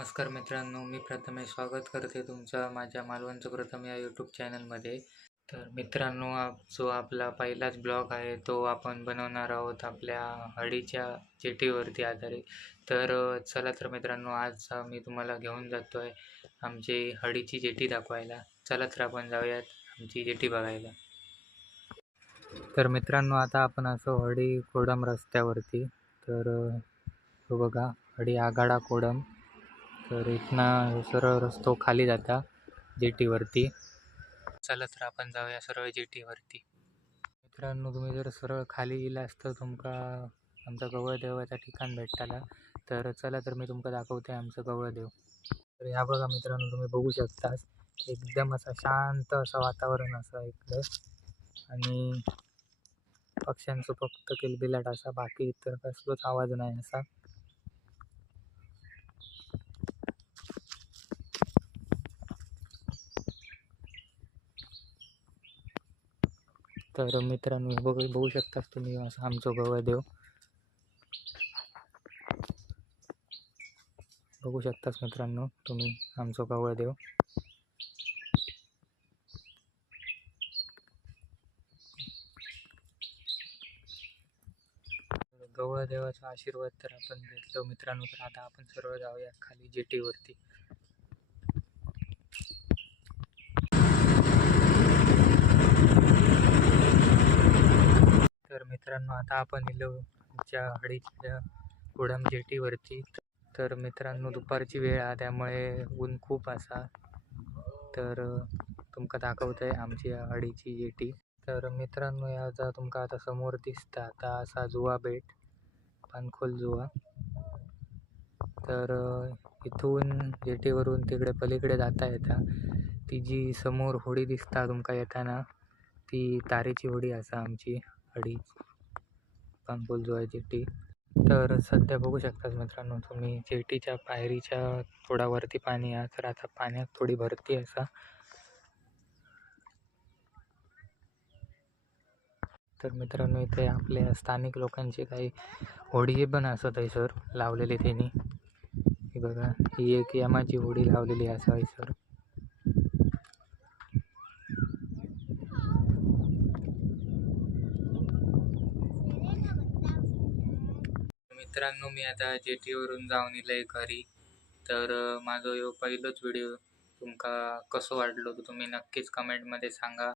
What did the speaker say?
नमस्कार मित्रांनो, मी प्रथमेश स्वागत करते तुमचं माझ्या मालवणचं प्रथम या यूट्यूब चॅनलमध्ये. तर मित्रांनो, जो आपला पहिलाच ब्लॉग आहे तो आपण बनवणार आहोत आपल्या हळीच्या जेटीवरती आधारित. तर चला तर मित्रांनो, आज मी तुम्हाला घेऊन जातो आहे आमची हळीची जेटी दाखवायला. चला तर आपण जाऊयात आमची जेटी बघायला. तर मित्रांनो, आता आपण असं हळी कोडम रस्त्यावरती. तर तो बघा, हळी आगाडा कोडम. तर इथनं सरळ रस्तो खाली जाता जेटीवरती. चला तर आपण जाऊया सरळ जेटीवरती. मित्रांनो, तुम्ही जर सरळ खाली गेलास तर तुमका आमचा गवळदेवाचा ठिकाण भेटताला. तर चला तर मी तुमका दाखवते आमचं गवळदेव. तर ह्या बघा मित्रांनो, तुम्ही बघू शकता एकदम असं शांत असं वातावरण असं इकडे. आणि पक्ष्यांचं फक्त किलबिलाट असा, बाकी इतर कसलाच आवाज नाही असा. तर मित्रांनो, बघू शकता तुम्ही असं आमचं गवळदेव बघू शकताच मित्रांनो तुम्ही आमचं गवळदेव. गवळदेवाचा आशीर्वाद तर आपण घेतलो मित्रांनो. तर आता आपण सर्व जाऊया खाली जेटीवरती. तर मित्रांनो, आता आपण इलो आमच्या हळीच्या कोडम जेटीवरती. तर मित्रांनो, दुपारची वेळ आहे त्यामुळे ऊन खूप असा. तर तुमका दाखवत आहे आमची हळीची जेटी. तर मित्रांनो, याचा तुमका आता समोर दिसता आता असा जुवा बेट, पानखोल जुवा. तर इथून जेटीवरून तिकडे पलीकडे जाता येता. ती जी समोर होडी दिसता तुमका येताना, ती तारेची होडी असा आमची हळी पानखोल जुवा जेटी. तर सध्या बघू शकताच मित्रांनो तुम्ही, जेटीच्या पायरीच्या थोडा वरती पाणी आहे. तर आता पाण्यात थोडी भरती असा. तर मित्रांनो, इथे आपल्या स्थानिक लोकांची काही होडी पण असत आहे सर लावलेली त्यांनी. ही बघा, ही एक यमाची होडी लावलेली असा सर. मित्रांनो, मी आता जेटीवरून जाऊन इलंय घरी. तर माझा ह्यो पहिलोच व्हिडिओ तुमका कसं वाटलो तर तुम्ही नक्कीच कमेंटमध्ये सांगा.